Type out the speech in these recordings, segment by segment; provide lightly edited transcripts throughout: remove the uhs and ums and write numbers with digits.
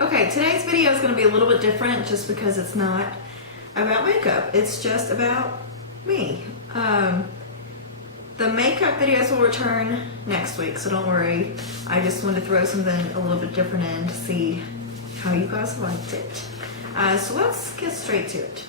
Okay, today's video is going to be a little bit different just because it's not about makeup. It's just about me. The makeup videos will return next week, so don't worry. I just wanted to throw something a little bit different in to see how you guys liked it. So let's get straight to it.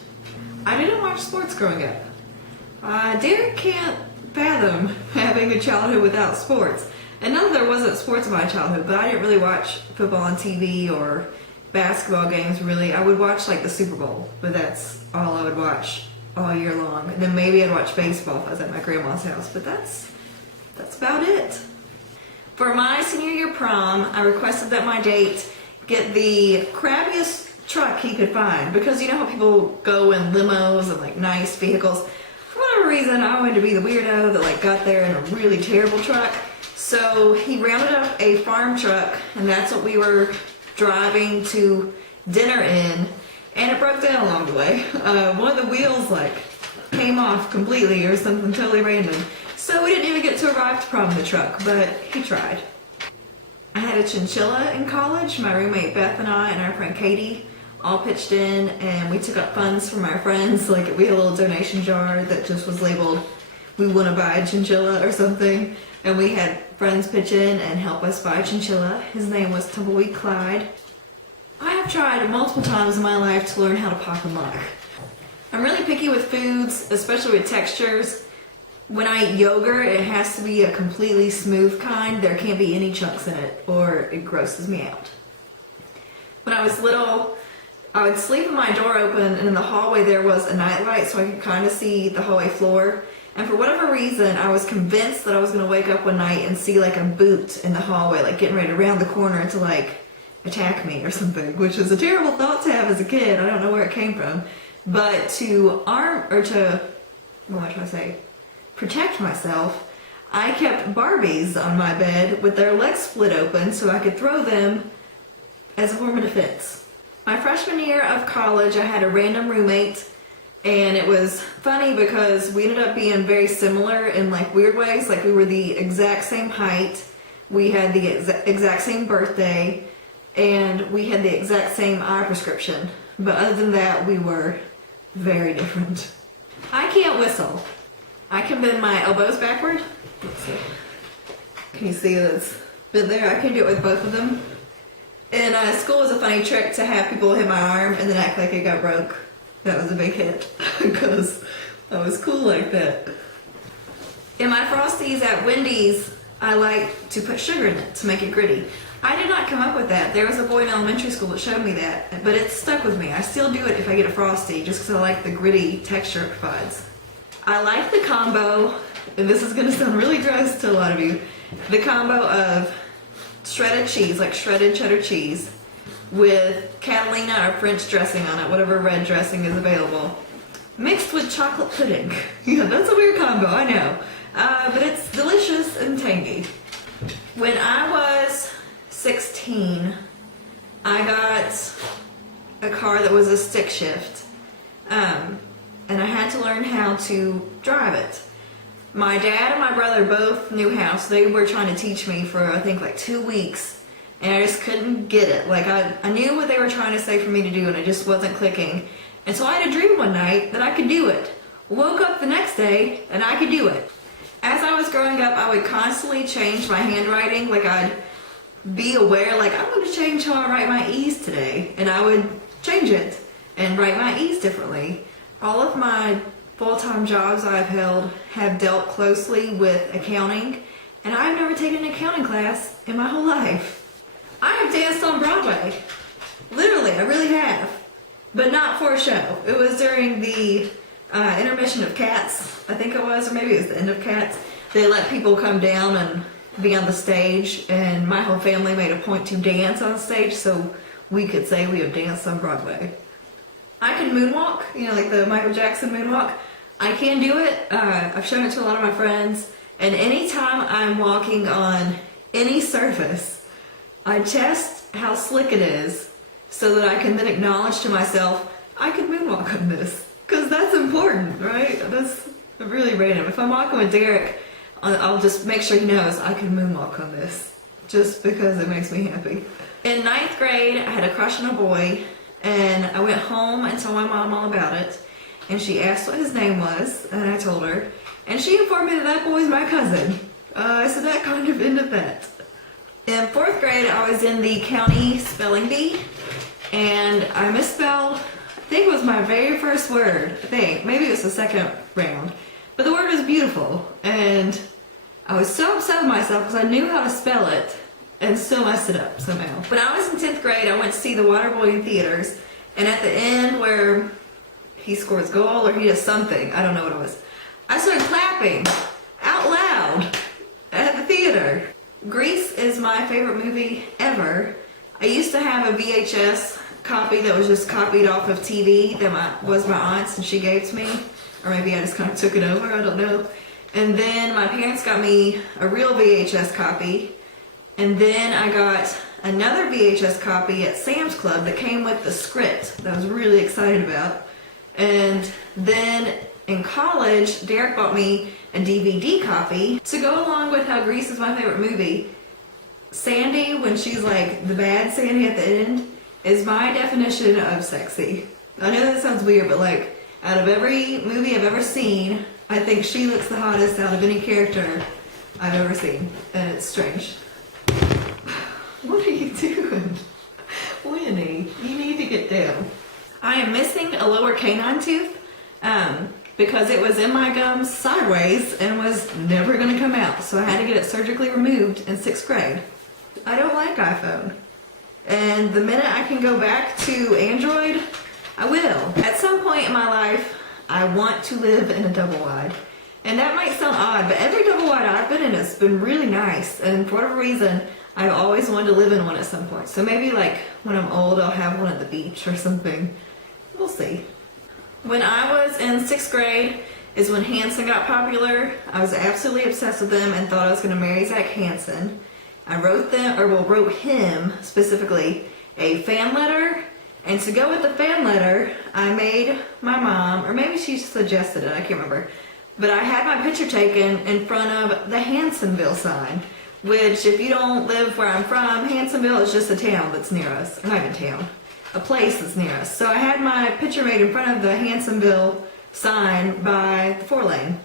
I didn't watch sports growing up. Derek can't fathom having a childhood without sports. And not that there wasn't sports in my childhood, but I didn't really watch football on TV or basketball games really. I would watch like the Super Bowl, but that's all I would watch all year long. And then maybe I'd watch baseball if I was at my grandma's house, but that's about it. For my senior year prom, I requested that my date get the crappiest truck he could find, because you know how people go in limos and like nice vehicles. For whatever reason, I wanted to be the weirdo that like got there in a really terrible truck. So he rounded up a farm truck, and that's what we were driving to dinner in, and it broke down along the way. One of the wheels like came off completely or something totally random. So we didn't even get to arrive to prom in the truck, but he tried. I had a chinchilla in college. My roommate Beth and I and our friend Katie all pitched in, and we took up funds from our friends. Like we had a little donation jar that just was labeled, "We want to buy a chinchilla" or something. And we had friends pitch in and help us buy a chinchilla. His name was Tumbleweed Clyde. I have tried multiple times in my life to learn how to pop and lock. I'm really picky with foods, especially with textures. When I eat yogurt, it has to be a completely smooth kind. There can't be any chunks in it, or it grosses me out. When I was little, I would sleep with my door open, and in the hallway there was a nightlight so I could kind of see the hallway floor. And for whatever reason, I was convinced that I was going to wake up one night and see like a boot in the hallway, like getting ready to round the corner to like attack me or something, which was a terrible thought to have as a kid. I don't know where it came from. But protect myself, I kept Barbies on my bed with their legs split open so I could throw them as a form of defense. My freshman year of college, I had a random roommate. And it was funny because we ended up being very similar in like weird ways. Like we were the exact same height, we had the exact same birthday, and we had the exact same eye prescription. But other than that, we were very different. I can't whistle. I can bend my elbows backward. Let's see. Can you see this? Bend there. I can do it with both of them. In school, was a funny trick to have people hit my arm and then act like it got broke. That was a big hit because I was cool like that. In my Frosties at Wendy's, I like to put sugar in it to make it gritty. I did not come up with that. There was a boy in elementary school that showed me that, but it stuck with me. I still do it if I get a Frosty just because I like the gritty texture it provides. I like the combo, and this is going to sound really gross to a lot of you, the combo of shredded cheese, like shredded cheddar cheese, with Catalina or French dressing on it, whatever red dressing is available, mixed with chocolate pudding. Yeah, that's a weird combo, I know. But it's delicious and tangy. When I was 16, I got a car that was a stick shift. And I had to learn how to drive it. My dad and my brother both knew how, so they were trying to teach me for I think like 2 weeks. And I just couldn't get it. Like I knew what they were trying to say for me to do, and it just wasn't clicking. And so I had a dream one night that I could do it. Woke up the next day and I could do it. As I was growing up, I would constantly change my handwriting. Like I'd be aware, like I'm going to change how I write my E's today. And I would change it and write my E's differently. All of my full-time jobs I've held have dealt closely with accounting. And I've never taken an accounting class in my whole life. I have danced on Broadway. Literally, I really have. But not for a show. It was during the intermission of Cats, I think it was, or maybe it was the end of Cats. They let people come down and be on the stage, and my whole family made a point to dance on stage so we could say we have danced on Broadway. I can moonwalk, you know, like the Michael Jackson moonwalk. I can do it. I've shown it to a lot of my friends, and anytime I'm walking on any surface, I test how slick it is so that I can then acknowledge to myself, I can moonwalk on this. Because that's important, right? That's really random. If I'm walking with Derek, I'll just make sure he knows I can moonwalk on this. Just because it makes me happy. In ninth grade, I had a crush on a boy, and I went home and told my mom all about it. And she asked what his name was, and I told her. And she informed me that that boy's my cousin. So that kind of ended that. In fourth grade, I was in the county spelling bee, and I misspelled, I think it was my very first word. I think. Maybe it was the second round. But the word was beautiful, and I was so upset with myself because I knew how to spell it and still messed it up somehow. When I was in 10th grade, I went to see The Waterboy in theaters, and at the end where he scores goal or he does something, I don't know what it was, I started clapping out loud at the theater. Grease is my favorite movie ever. I used to have a VHS copy that was just copied off of TV that was my aunt's and she gave to me. Or maybe I just kind of took it over, I don't know. And then my parents got me a real VHS copy. And then I got another VHS copy at Sam's Club that came with the script that I was really excited about. And then in college, Derek bought me a DVD copy to go along with how Grease is my favorite movie. Sandy, when she's like the bad Sandy at the end, is my definition of sexy. I know that sounds weird, but like out of every movie I've ever seen, I think she looks the hottest out of any character I've ever seen. And it's strange. What are you doing? Winnie, you need to get down. I am missing a lower canine tooth because it was in my gums sideways and was never going to come out. So I had to get it surgically removed in 6th grade. I don't like iPhone. And the minute I can go back to Android, I will. At some point in my life, I want to live in a double wide. And that might sound odd, but every double wide I've been in has been really nice. And for whatever reason, I've always wanted to live in one at some point. So maybe like when I'm old, I'll have one at the beach or something. We'll see. When I was in 6th grade is when Hanson got popular. I was absolutely obsessed with them and thought I was going to marry Zach Hanson. I wrote him specifically a fan letter. And to go with the fan letter, I made my mom, or maybe she suggested it, I can't remember. But I had my picture taken in front of the Hansonville sign. Which, if you don't live where I'm from, Hansonville is just a town that's near us. Not even a town. A place that's near us. So I had my picture made in front of the Hansonville sign by the 4-lane.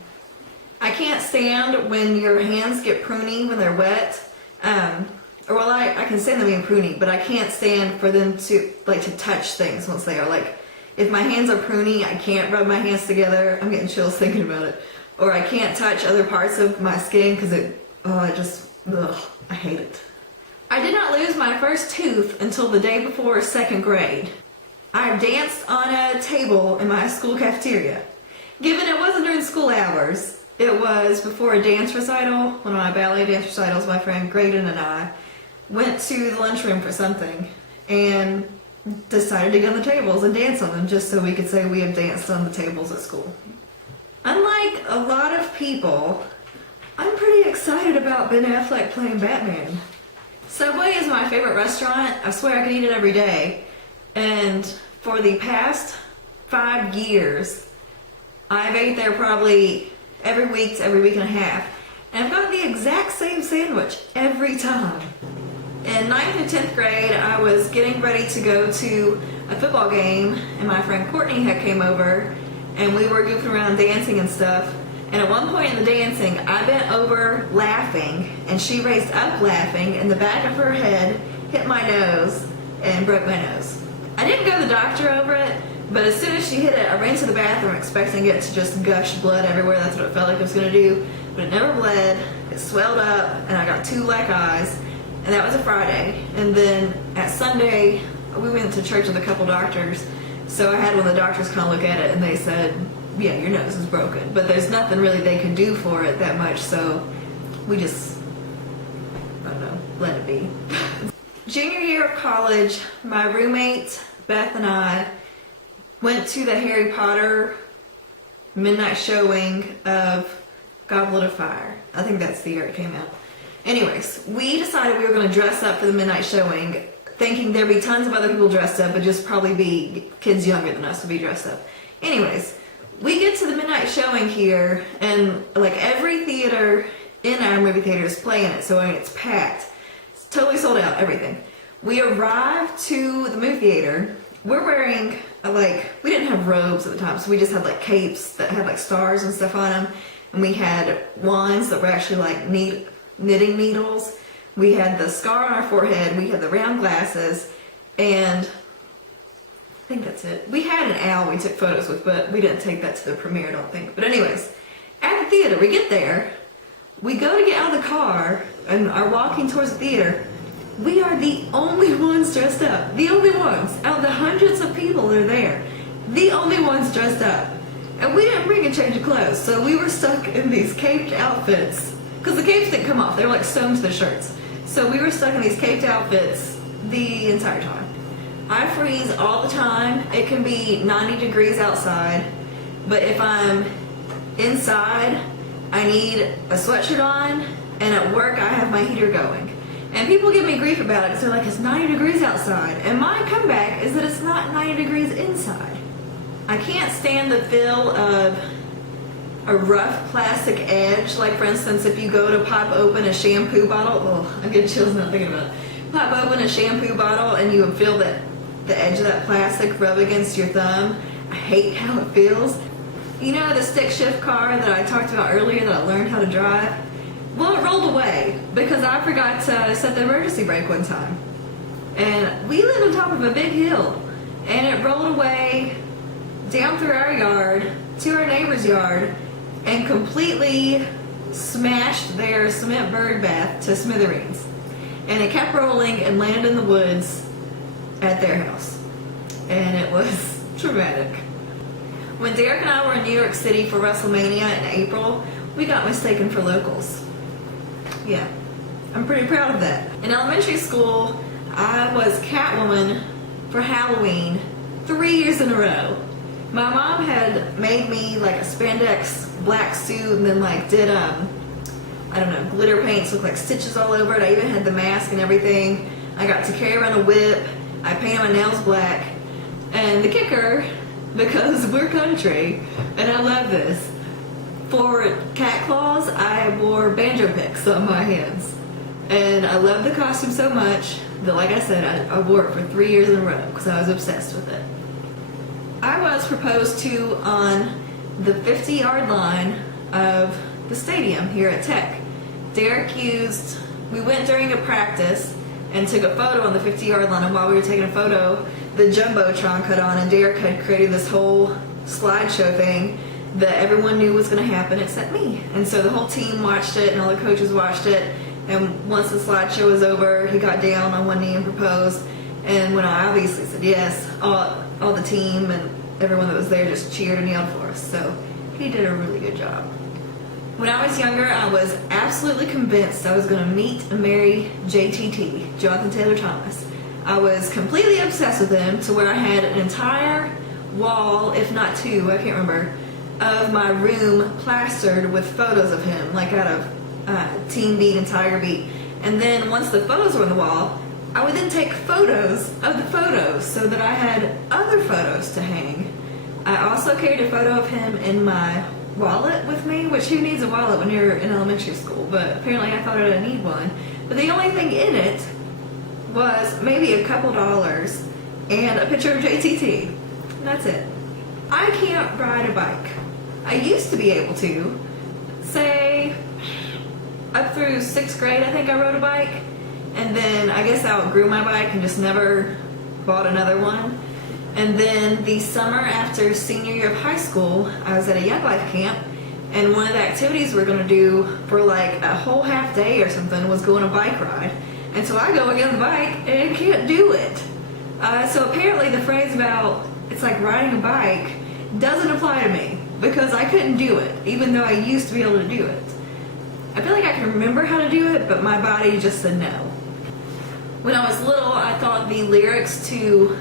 I can't stand when your hands get pruny when they're wet. I can stand them being pruny, but I can't stand for them to touch things once they are like, if my hands are pruny, I can't rub my hands together. I'm getting chills thinking about it. Or I can't touch other parts of my skin because I hate it. I did not lose my first tooth until the day before 2nd grade. I danced on a table in my school cafeteria. Given it wasn't during school hours, it was before a dance recital. One of my ballet dance recitals, my friend Graydon and I went to the lunchroom for something and decided to get on the tables and dance on them just so we could say we have danced on the tables at school. Unlike a lot of people, I'm pretty excited about Ben Affleck playing Batman. Subway is my favorite restaurant. I swear I could eat it every day. And for the past 5 years, I've ate there probably every week to every week and a half. And I've got the exact same sandwich every time. In 9th and 10th grade, I was getting ready to go to a football game, and my friend Courtney had came over, and we were goofing around dancing and stuff. And at one point in the dancing, I bent over laughing, and she raised up laughing, and the back of her head hit my nose and broke my nose. I didn't go to the doctor over it, but as soon as she hit it, I ran to the bathroom expecting it to just gush blood everywhere. That's what it felt like it was going to do. But it never bled. It swelled up, and I got 2 black eyes. And that was a Friday. And then at Sunday, we went to church with a couple doctors. So I had one of the doctors kind of look at it, and they said, yeah, your nose is broken. But there's nothing really they could do for it that much, so we just, I don't know, let it be. Junior year of college, my roommate, Beth, and I went to the Harry Potter midnight showing of Goblet of Fire. I think that's the year it came out. Anyways, we decided we were going to dress up for the midnight showing, thinking there'd be tons of other people dressed up, but just probably be kids younger than us would be dressed up. Anyways, we get to the midnight showing here, and like every theater in our movie theater is playing it, so I mean, it's packed. It's totally sold out, everything. We arrived to the movie theater. We're wearing, we didn't have robes at the time, so we just had like capes that had like stars and stuff on them. And we had wands that were actually like knitting needles. We had the scar on our forehead. We had the round glasses. And I think that's it. We had an owl we took photos with, but we didn't take that to the premiere, I don't think. But anyways, at the theater, we get there. We go to get out of the car and are walking towards the theater. We are the only ones dressed up. The only ones. Out of the hundreds of people that are there. The only ones dressed up. And we didn't bring a change of clothes, so we were stuck in these caped outfits. Because the capes didn't come off. They were like sewn to the shirts. So we were stuck in these caped outfits the entire time. I freeze all the time. It can be 90 degrees outside. But if I'm inside, I need a sweatshirt on, and at work I have my heater going. And people give me grief about it because they're like, it's 90 degrees outside. And my comeback is that it's not 90 degrees inside. I can't stand the feel of a rough plastic edge. Like for instance, if you go to pop open a shampoo bottle, oh, I get chills now thinking about it. Pop open a shampoo bottle and you feel that the edge of that plastic rub against your thumb. I hate how it feels. You know the stick shift car that I talked about earlier that I learned how to drive? Well, it rolled away because I forgot to set the emergency brake one time. And we live on top of a big hill. And it rolled away down through our yard to our neighbor's yard and completely smashed their cement bird bath to smithereens. And it kept rolling and landed in the woods at their house. And it was traumatic. When Derek and I were in New York City for WrestleMania in April, we got mistaken for locals. Yeah, I'm pretty proud of that. In elementary school, I was Catwoman for Halloween 3 years in a row. My mom had made me like a spandex black suit and then like did, glitter paints with like stitches all over it. I even had the mask and everything. I got to carry around a whip. I painted my nails black. And the kicker, because we're country, and I love this, for cat claws, I wore banjo picks on my hands. And I love the costume so much that, like I said, I wore it for 3 years in a row because I was obsessed with it. I was proposed to on the 50-yard line of the stadium here at Tech. We went during a practice and took a photo on the 50-yard line, and while we were taking a photo, the Jumbotron cut on, and Derek had created this whole slideshow thing that everyone knew was going to happen except me. And so the whole team watched it and all the coaches watched it, and once the slideshow was over, he got down on one knee and proposed. And when I obviously said yes, all the team and everyone that was there just cheered and yelled for us. So he did a really good job. When I was younger, I was absolutely convinced I was going to meet and marry JTT, Jonathan Taylor Thomas. I was completely obsessed with him to where I had an entire wall, if not two, I can't remember, of my room plastered with photos of him, like out of Teen Beat and Tiger Beat. And then once the photos were on the wall, I would then take photos of the photos so that I had other photos to hang. I also carried a photo of him in my wallet with me, which who needs a wallet when you're in elementary school? But apparently I thought I didn't need one. But the only thing in it was maybe a couple dollars and a picture of JTT. And that's it. I can't ride a bike. I used to be able to. Say, up through 6th grade, I think I rode a bike. And then I guess I outgrew my bike and just never bought another one. And then the summer after senior year of high school, I was at a Young Life camp, and one of the activities we're going to do for like a whole half day or something was go on a bike ride. And so I go and get on the bike and can't do it. So apparently the phrase about it's like riding a bike doesn't apply to me because I couldn't do it, even though I used to be able to do it. I feel like I can remember how to do it, but my body just said no. When I was little, I thought the lyrics to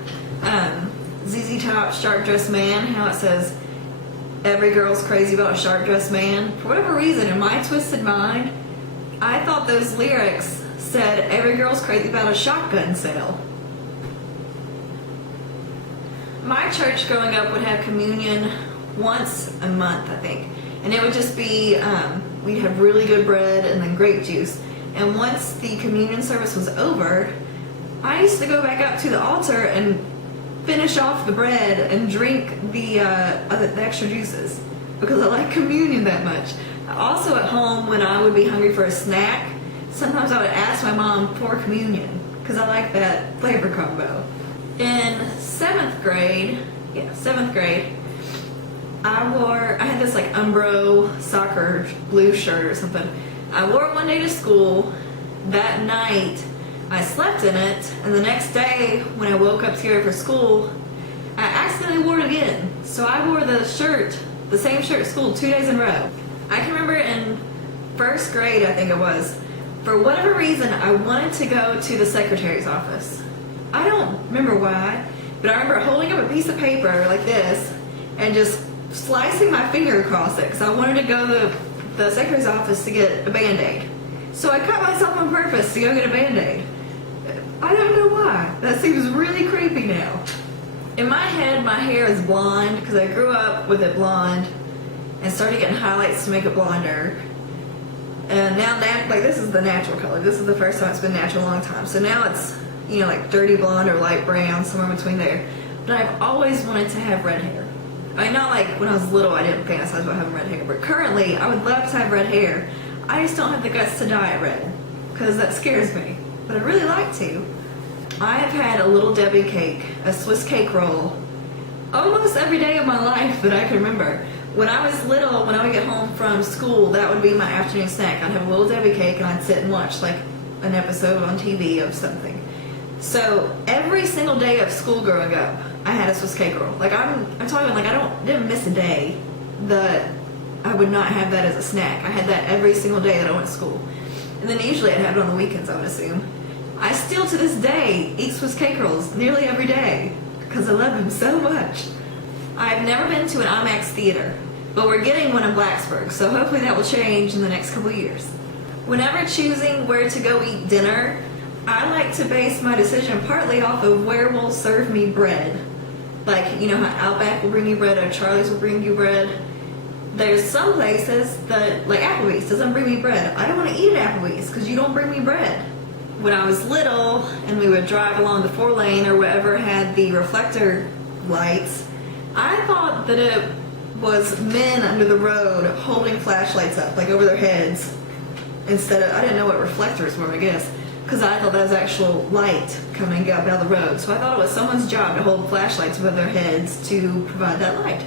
ZZ Top Sharp Dressed Man, how it says, every girl's crazy about a sharp dressed man. For whatever reason, in my twisted mind, I thought those lyrics said every girl's crazy about a shotgun sale. My church growing up would have communion once a month, I think. And it would just be, we'd have really good bread and then grape juice. And once the communion service was over, I used to go back up to the altar and finish off the bread and drink the extra juices because I like communion that much. Also at home, when I would be hungry for a snack, sometimes I would ask my mom for communion because I like that flavor combo. In 7th grade, I had this like Umbro soccer blue shirt or something. I wore it one day to school. That night, I slept in it, and the next day, when I woke up to get ready for school, I accidentally wore it again. So I wore the same shirt at school 2 days in a row. I can remember in 1st grade, I think it was, for whatever reason, I wanted to go to the secretary's office. I don't remember why, but I remember holding up a piece of paper like this and just slicing my finger across it because I wanted to go to the secretary's office to get a Band-Aid. So I cut myself on purpose to go get a Band-Aid. I don't know why. That seems really creepy now. In my head, my hair is blonde because I grew up with it blonde and started getting highlights to make it blonder. And now that, like, this is the natural color. This is the first time it's been natural in a long time. So now it's, like dirty blonde or light brown, somewhere between there. But I've always wanted to have red hair. I mean, not like when I was little, I didn't fantasize about having red hair. But currently, I would love to have red hair. I just don't have the guts to dye it red because that scares me. But I'd really like to. I have had a Little Debbie cake, a Swiss cake roll, almost every day of my life that I can remember. When I was little, when I would get home from school, that would be my afternoon snack. I'd have a Little Debbie cake and I'd sit and watch like an episode on TV of something. So every single day of school growing up, I had a Swiss cake roll. Like I'm talking like didn't miss a day that I would not have that as a snack. I had that every single day that I went to school. And then usually I'd have it on the weekends, I would assume. I still to this day eat Swiss cake rolls nearly every day because I love them so much. I've never been to an IMAX theater, but we're getting one in Blacksburg, so hopefully that will change in the next couple of years. Whenever choosing where to go eat dinner, I like to base my decision partly off of where will serve me bread. Like, how Outback will bring you bread or Charlie's will bring you bread. There's some places that, like Applebee's, doesn't bring me bread. I don't want to eat at Applebee's because you don't bring me bread. When I was little and we would drive along the 4-lane or whatever had the reflector lights, I thought that it was men under the road holding flashlights up, like over their heads, instead of, I didn't know what reflectors were, I guess, because I thought that was actual light coming up down the road. So I thought it was someone's job to hold flashlights above their heads to provide that light.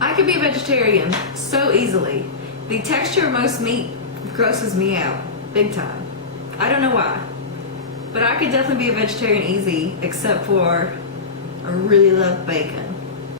I could be a vegetarian so easily. The texture of most meat grosses me out, big time. I don't know why, but I could definitely be a vegetarian easy, except for I really love bacon.